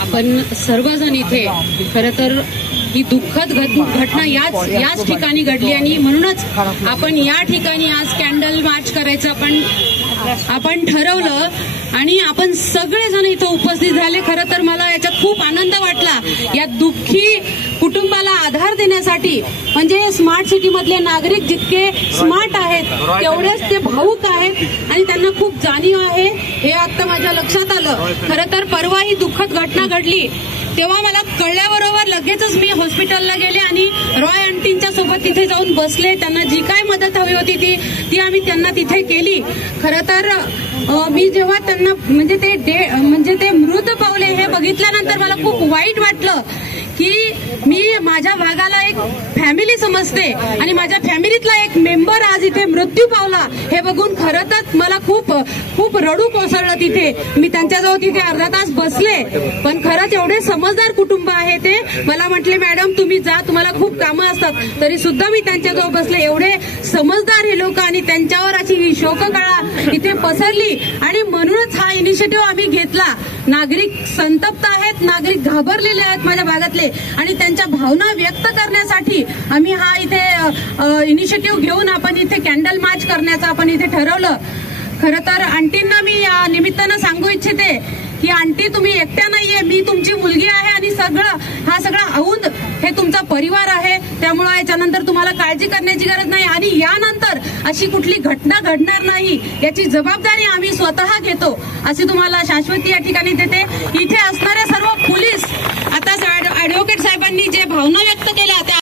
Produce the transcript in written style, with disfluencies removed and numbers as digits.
आपण सर्वजण इथे खरं तर ही दुःखद घटना याच ठिकाणी घडली आणि म्हणूनच आपण या ठिकाणी आज कॅन्डल मार्च करायचं आपण ठरवलं आणि आपण सगळेजण इथं उपस्थित झाले। खरं तर मला याच्यात खूप आनंद वाटला। या दुःखी कुटुंबाला आधार देण्यासाठी म्हणजे स्मार्ट सिटी मधले नागरिक जितके स्मार्ट आहेत तेवढेच ते भावूक आहेत आणि त्यांना खूप जाणीव आहे हे आता माझ्या लक्षात आलं। खरं तर परवा ही दुःखद घटना घडली तेव्हा मला कळल्याबरोबर लगेचच मी हॉस्पिटलला गेले आणि रॉय आंटींच्या सोबत तिथे जाऊन बसले। त्यांना जी काय मदत हवी होती ती आम्ही त्यांना तिथे केली। खरं तर मी जेव्हा त्यांना म्हणजे ते मृत पावले हे बघितल्यानंतर मला खूप वाईट वाटलं की मी माझ्या भागाला एक फॅमिली समजते आणि माझ्या फॅमिलीतला एक मेंबर आज इथे मृत्यू पावला हे बघून खरं तर मला खूप रडू कोसळलं। तिथे मी त्यांच्याजवळ तिथे अर्धा तास बसले पण खरंच एवढे समजदार कुटुंब आहे ते मला म्हटले मॅडम तुम्ही जा तुम्हाला खूप कामं असतात तरी सुद्धा मी त्यांच्याजवळ बसले। एवढे समजदार हे लोक आणि त्यांच्यावर अशी ही शोककळा इथे पसरली आणि म्हणूनच हा इनिशिएटिव्ह आम्ही घेतला। नागरिक संतप्त आहेत नागरिक घाबरलेले आहेत माझ्या भागातले आणि त्यांच्या भावना व्यक्त करण्यासाठी आम्ही हा इथे इनिशिएटिव्ह घेऊन आपण इथे कॅन्डल मार्च करण्याचं आपण इथे ठरवलं। खरं तर आंटींना मी या निमित्तानं सांगू इच्छिते की आंटी तुम्ही एकट्या नाहीये मी तुमची मुलगी आहे आणि हा सगळा औंध हे तुमचा परिवार आहे त्यामुळे याच्यानंतर तुम्हाला काळजी करण्याची गरज नाही आणि यानंतर अशी कुठली घटना घडणार नाही याची जबाबदारी आम्ही स्वतः घेतो अशी तुम्हाला शाश्वती या ठिकाणी देते। इथे असणाऱ्या सर्व पोलीस आता ऍडव्होकेट साहेबांनी जे भावना व्यक्त केल्या त्या